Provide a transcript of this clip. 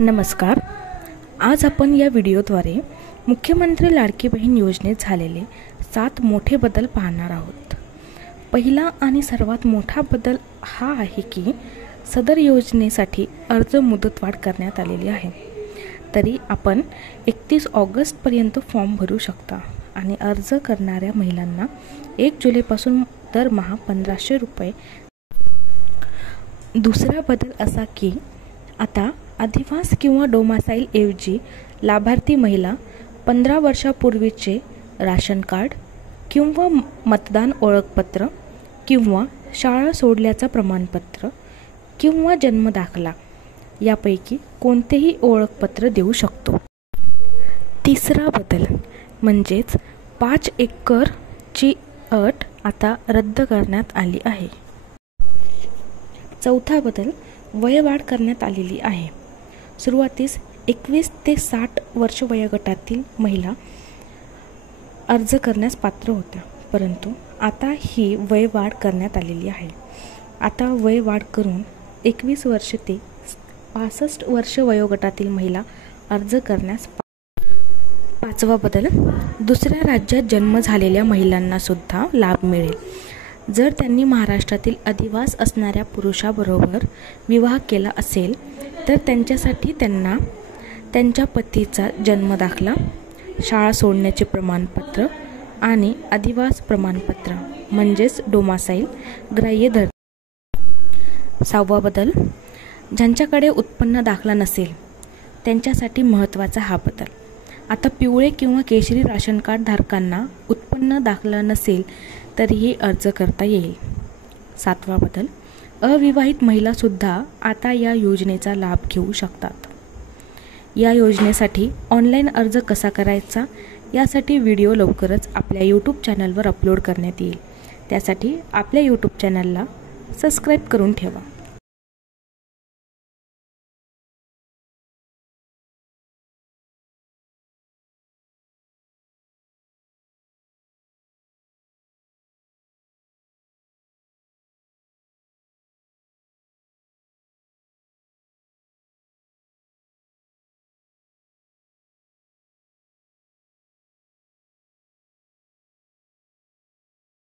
नमस्कार. आज आपण या व्हिडिओद्वारे मुख्यमंत्री लाडकी बहीण योजनेत झालेले 7 मोठे बदल पाहणार आहोत. पहिला आणि सर्वात मोठा बदल हा आहे की सदर योजनेसाठी अर्ज मुदतवाढ करण्यात आलेली आहे. तरी आपण 31 ऑगस्टपर्यंत फॉर्म भरू शकता आणि अर्ज करणाऱ्या महिलांना 1 जुलैपासून दरमहा 1500 रुपये. दुसरा बदल असा की आता अधिवास किंवा डोमासाईल ऐवजी लाभार्थी महिला 15 वर्षापूर्वीचे राशन कार्ड किंवा मतदान ओळखपत्र किंवा शाळा सोडल्याचं प्रमाणपत्र किंवा जन्मदाखला यापैकी कोणतेही ओळखपत्र देऊ शकतो. तिसरा बदल म्हणजेच 5 एकरची अट आता रद्द करण्यात आली आहे. चौथा बदल वयवाढ करण्यात आलेली आहे. सुरुवातीस 21 ते 60 वर्ष वयोगटातील महिला अर्ज करण्यास पात्र होत्या, परंतु आता ही वयवाढ करण्यात आलेली आहे. आता वयवाढ करून 21 वर्ष ते 65 वर्ष वयोगटातील महिला अर्ज करण्यास. पाचवा बदल दुसऱ्या राज्यात जन्म झालेल्या महिलांना सुद्धा लाभ मिळेल. जर त्यांनी महाराष्ट्रातील अधिवास असणाऱ्या पुरुषाबरोबर विवाह केला असेल तर त्यांच्यासाठी त्यांना त्यांच्या पतीचा जन्मदाखला, शाळा सोडण्याचे प्रमाणपत्र आणि अधिवास प्रमाणपत्र म्हणजेच डोमासाईल ग्राह्य धरते. 6वा बदल ज्यांच्याकडे उत्पन्न दाखला नसेल त्यांच्यासाठी महत्त्वाचा हा बदल. आता पिवळे किंवा केशरी राशन कार्ड धारकांना उत्पन्न दाखला नसेल तरीही अर्ज करता येईल. 7वा बदल अविवाहित महिलासुद्धा आता या योजनेचा लाभ घेऊ शकतात. या योजनेसाठी ऑनलाईन अर्ज कसा करायचा यासाठी व्हिडिओ लवकरच आपल्या यूट्यूब चॅनलवर अपलोड करण्यात येईल. त्यासाठी आपल्या यूट्यूब चॅनलला सबस्क्राईब करून ठेवा.